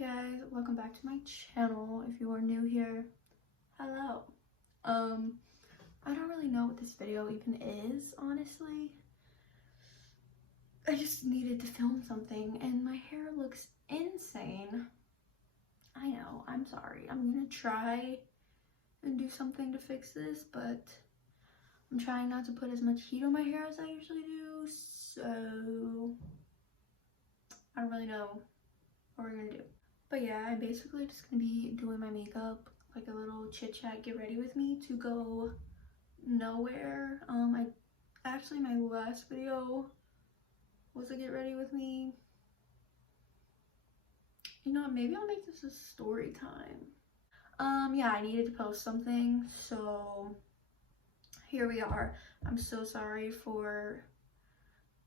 Hey guys, welcome back to my channel. If you are new here, hello. I don't really know what this video even is, honestly. I just needed to film something and my hair looks insane. I know, I'm sorry. I'm gonna try and do something to fix this, but I'm trying not to put as much heat on my hair as I usually do, so I don't really know what we're gonna do. But yeah, I'm basically just gonna be doing my makeup, like a little chit chat, get ready with me to go nowhere. My last video was a get ready with me. You know what, maybe I'll make this a story time. Yeah, I needed to post something, so here we are. I'm so sorry for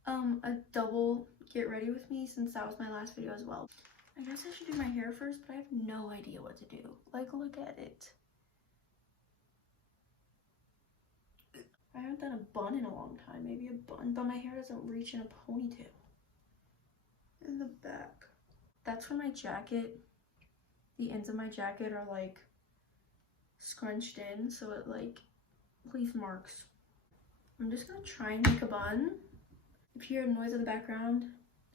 a double get ready with me since that was my last video as well. I guess I should do my hair first, but I have no idea what to do. Like, look at it. I haven't done a bun in a long time. Maybe a bun, but my hair doesn't reach in a ponytail. In the back. That's where my jacket, the ends of my jacket are like scrunched in, so it like leaves marks. I'm just gonna try and make a bun. If you hear noise in the background,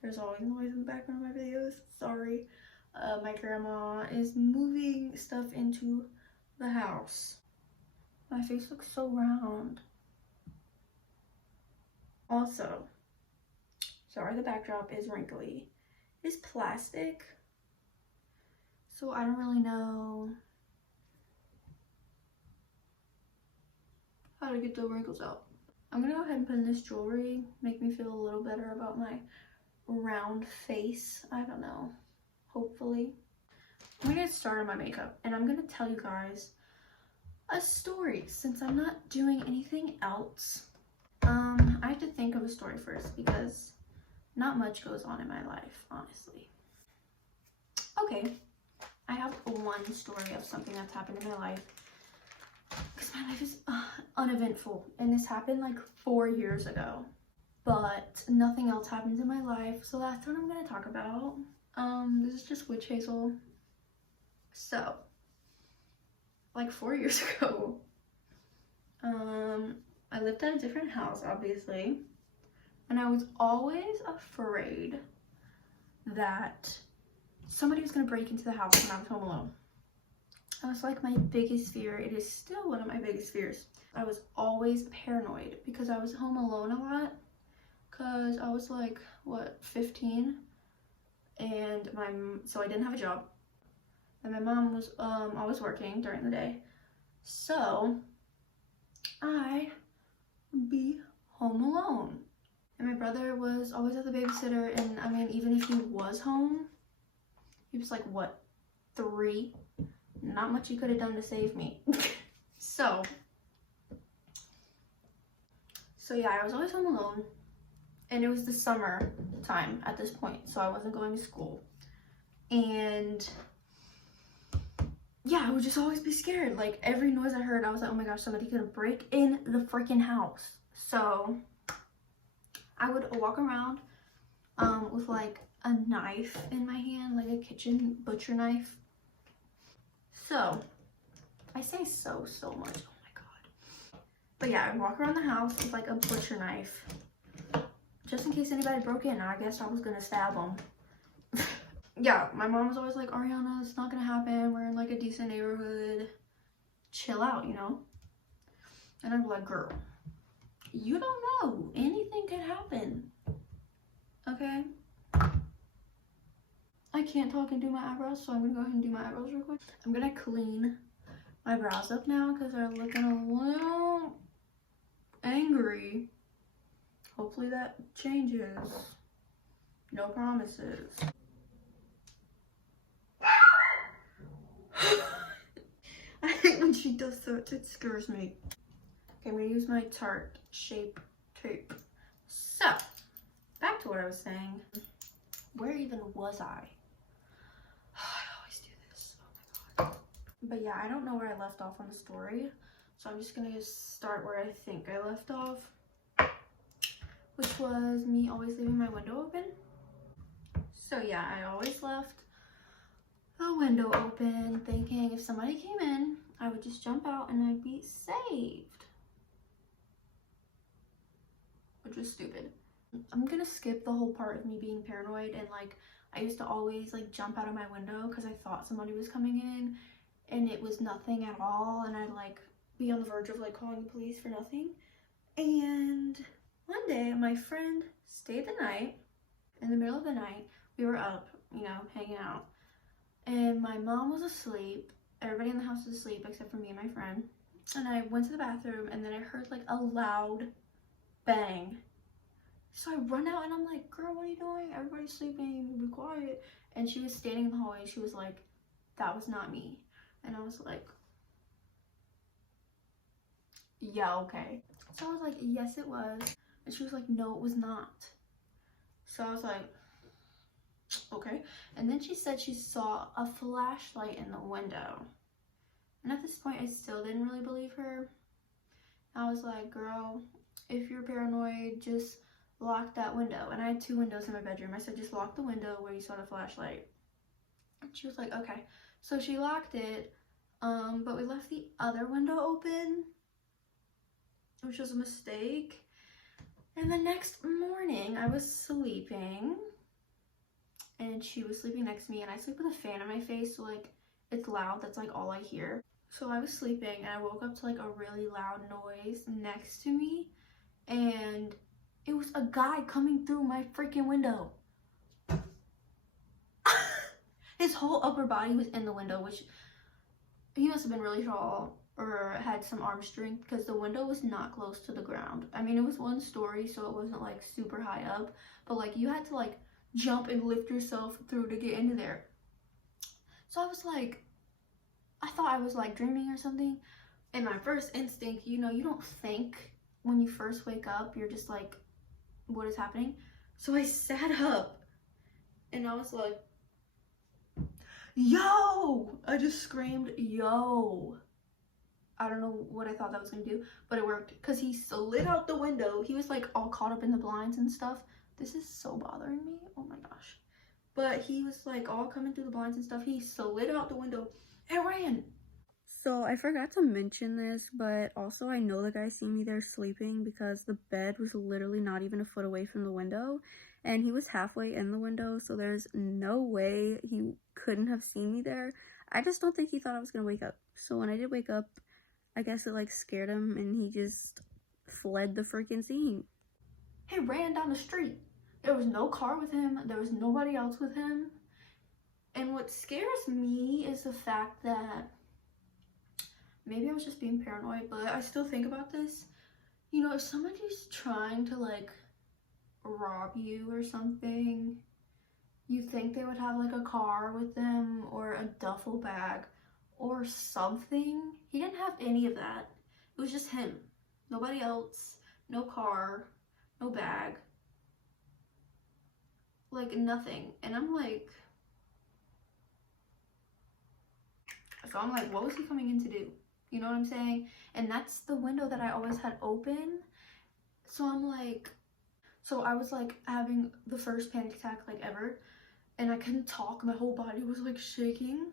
there's always noise in the background of my videos. Sorry. My grandma is moving stuff into the house. My face looks so round. Also, sorry the backdrop is wrinkly. It's plastic, so I don't really know how to get the wrinkles out. I'm gonna go ahead and put in this jewelry, make me feel a little better about my round face. I don't know, hopefully. I'm gonna get started on my makeup and I'm gonna tell you guys a story since I'm not doing anything else. I have to think of a story first because not much goes on in my life, honestly. Okay, I have one story of something that's happened in my life because my life is uneventful and this happened like 4 years ago, but nothing else happens in my life, so that's what I'm going to talk about. This is just witch hazel. So like 4 years ago, I lived at a different house, obviously, and I was always afraid that somebody was going to break into the house when I was home alone. That was like my biggest fear. It is still one of my biggest fears. I was always paranoid because I was home alone a lot because I was like, what, 15? And so I didn't have a job. And my mom was always working during the day. So I would be home alone. And my brother was always at the babysitter, and I mean, even if he was home, he was like, what, 3? Not much he could have done to save me. So yeah, I was always home alone, and it was the summer time at this point, so I wasn't going to school. And yeah, I would just always be scared. Like, every noise I heard, I was like, oh my gosh, somebody could break in the freaking house. So I would walk around with like a knife in my hand, like a kitchen butcher knife. So I say so much, oh my god. But yeah, I'd walk around the house with like a butcher knife just in case anybody broke in. I guess I was gonna stab them. Yeah, my mom was always like, Ariana, it's not gonna happen, we're in like a decent neighborhood, chill out, you know. And I'd be like, girl, you don't know, anything could happen, okay? I can't talk and do my eyebrows, so I'm gonna go ahead and do my eyebrows real quick. I'm gonna clean my brows up now because they're looking a little angry. Hopefully that changes. No promises. I hate when she does that, it scares me. Okay, I'm gonna use my Tarte Shape Tape. So, back to what I was saying. Where even was I? I always do this, oh my god. But yeah, I don't know where I left off on the story, so I'm just gonna start where I think I left off, which was me always leaving my window open. So yeah, I always left window open, thinking if somebody came in, I would just jump out and I'd be saved. Which was stupid. I'm gonna skip the whole part of me being paranoid, and like I used to always like jump out of my window because I thought somebody was coming in and it was nothing at all, and I'd like be on the verge of like calling the police for nothing. And one day my friend stayed the night. In the middle of the night, we were up, you know, hanging out, and my mom was asleep. Everybody in the house was asleep except for me and my friend. And I went to the bathroom, and then I heard like a loud bang. So I run out and I'm like, girl, what are you doing? Everybody's sleeping, be quiet. And she was standing in the hallway. She was like, that was not me. And I was like, yeah, okay. So I was like, yes, it was. And she was like, no, it was not. So I was like, okay. And then she said she saw a flashlight in the window. And at this point, I still didn't really believe her. I was like, girl, if you're paranoid, just lock that window. And I had 2 windows in my bedroom. I said, just lock the window where you saw the flashlight. And she was like, okay. So she locked it, but we left the other window open, which was a mistake. And the next morning, I was sleeping, and she was sleeping next to me, and I sleep with a fan on my face, so like it's loud. That's like all I hear. So I was sleeping, and I woke up to like a really loud noise next to me, and it was a guy coming through my freaking window. His whole upper body was in the window, which he must have been really tall or had some arm strength, because the window was not close to the ground. I mean, it was 1 story, so it wasn't like super high up, but like you had to like jump and lift yourself through to get into there. So I was like, I thought I was like dreaming or something. And my first instinct, you know, you don't think when you first wake up, you're just like, what is happening? So I sat up and I was like, yo! I just screamed, yo! I don't know what I thought that was gonna do, but it worked, because he slid out the window. He was like all caught up in the blinds and stuff. This is so bothering me, oh my gosh. But he was like all coming through the blinds and stuff. He slid out the window and ran. So I forgot to mention this, but also I know the guy seen me there sleeping, because the bed was literally not even a foot away from the window, and he was halfway in the window, so there's no way he couldn't have seen me there. I just don't think he thought I was gonna wake up. So when I did wake up, I guess it like scared him, and he just fled the freaking scene. He ran down the street. There was no car with him. There was nobody else with him. And what scares me is the fact that maybe I was just being paranoid, but I still think about this. You know, if somebody's trying to like rob you or something, you think they would have like a car with them or a duffel bag or something. He didn't have any of that. It was just him. Nobody else. No car. No bag. Like nothing. And I'm like, so I'm like, what was he coming in to do? You know what I'm saying? And that's the window that I always had open. So I'm like, so I was like having the first panic attack like ever, and I couldn't talk. My whole body was like shaking,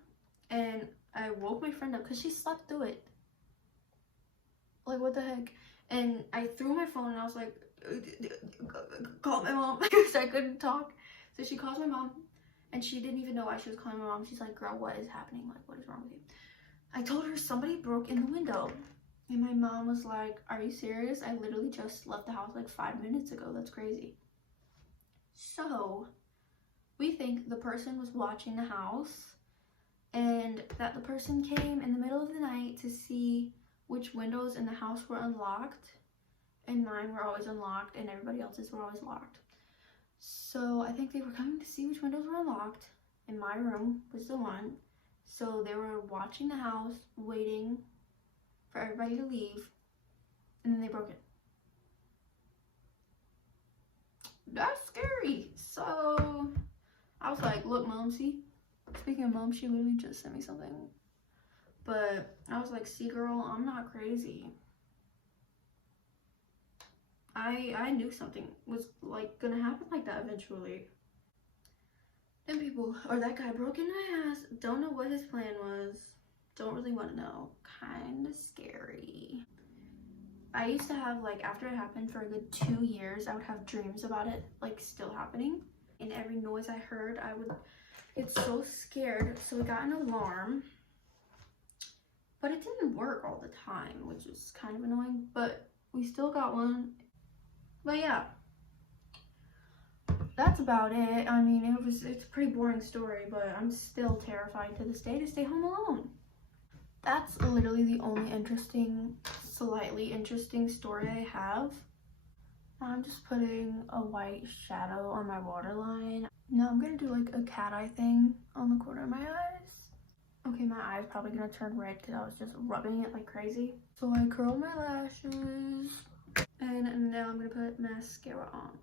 and I woke my friend up because she slept through it. Like, what the heck? And I threw my phone and I was like, call my mom, because I couldn't talk. So she calls my mom, and she didn't even know why she was calling my mom. She's like, girl, what is happening? Like, what is wrong with you? I told her somebody broke in the window. And my mom was like, are you serious? I literally just left the house like 5 minutes ago. That's crazy. So we think the person was watching the house, and that the person came in the middle of the night to see which windows in the house were unlocked, and mine were always unlocked and everybody else's were always locked. So I think they were coming to see which windows were unlocked, and my room was the one. So they were watching the house, waiting for everybody to leave, and then they broke it. That's scary. So I was like, look, mom, see? Speaking of mom, she literally just sent me something. But I was like, see, girl, I'm not crazy. I knew something was like gonna happen like that eventually. Them people, or that guy broke in my ass. Don't know what his plan was. Don't really want to know. Kind of scary. I used to have, like, after it happened for a good 2 years, I would have dreams about it, like, still happening. And every noise I heard, I would get so scared. So we got an alarm. But it didn't work all the time, which is kind of annoying. But we still got one. But yeah. That's about it. I mean, it's a pretty boring story, but I'm still terrified to this day to stay home alone. That's literally the only slightly interesting story I have. I'm just putting a white shadow on my waterline. Now I'm gonna do like a cat eye thing on the corner of my eyes. Okay, my eye's probably gonna turn red because I was just rubbing it like crazy. So I curl my lashes, and now I'm gonna put mascara on.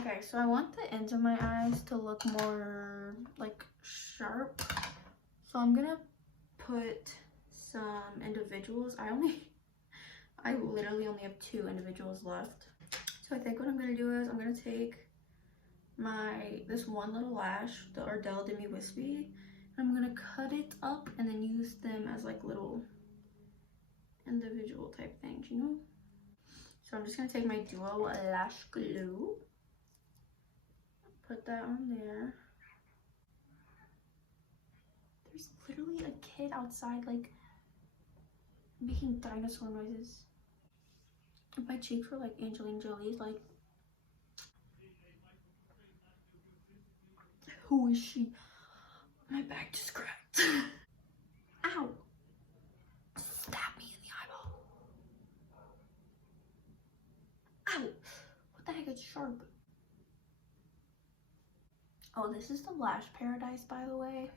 Okay, so I want the ends of my eyes to look more like sharp. So I'm gonna put some individuals. I literally only have 2 individuals left. So I think what I'm gonna do is I'm gonna take this one little lash, the Ardell Demi Wispy, and I'm gonna cut it up and then use them as like little individual type things, you know? So I'm just gonna take my Duo Lash Glue, put that on there. There's literally a kid outside like making dinosaur noises. My cheeks were like Angelina Jolie's, like, who is she? My back just cracked. Ow! Stab me in the eyeball. Ow! What the heck, it's sharp. Oh, this is the Lash Paradise, by the way.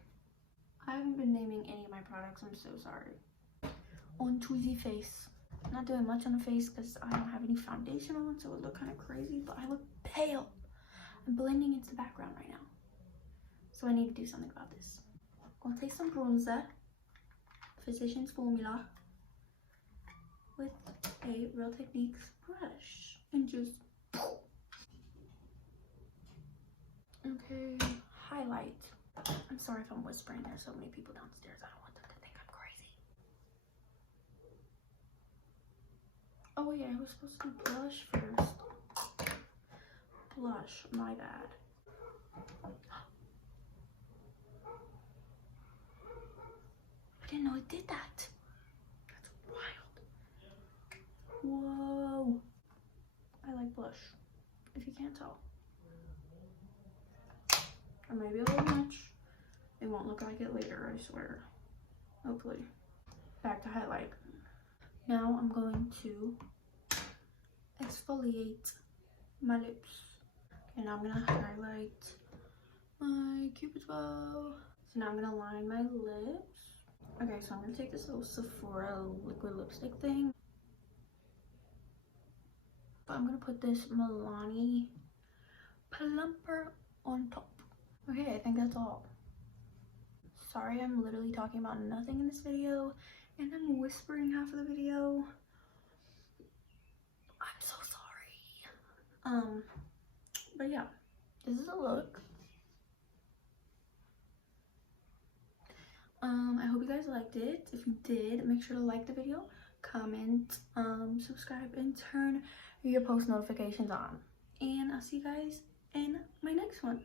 I haven't been naming any of my products, I'm so sorry. On to the face. I'm not doing much on the face because I don't have any foundation on, so it would look kind of crazy, but I look pale. I'm blending into the background right now. So I need to do something about this. I'm gonna take some bronzer, Physicians Formula, with a Real Techniques brush, and just, okay, highlight. I'm sorry if I'm whispering, there's so many people downstairs, I don't want them to think I'm crazy. Oh yeah, I was supposed to do blush first. Blush, my bad. I didn't know it did that. That's wild. Whoa. I like blush, if you can't tell. Or maybe a little much. It won't look like it later, I swear. Hopefully. Back to highlight. Now I'm going to exfoliate my lips. And I'm gonna highlight my Cupid's bow. So now I'm gonna line my lips. Okay, so I'm gonna take this little Sephora liquid lipstick thing. I'm gonna put this Milani Plumper on top. Okay, I think that's all. Sorry, I'm literally talking about nothing in this video, and I'm whispering half of the video. I'm so sorry. But yeah, this is a look. I hope you guys liked it. If you did, make sure to like the video, comment, subscribe, and turn your post notifications on. And I'll see you guys in my next one.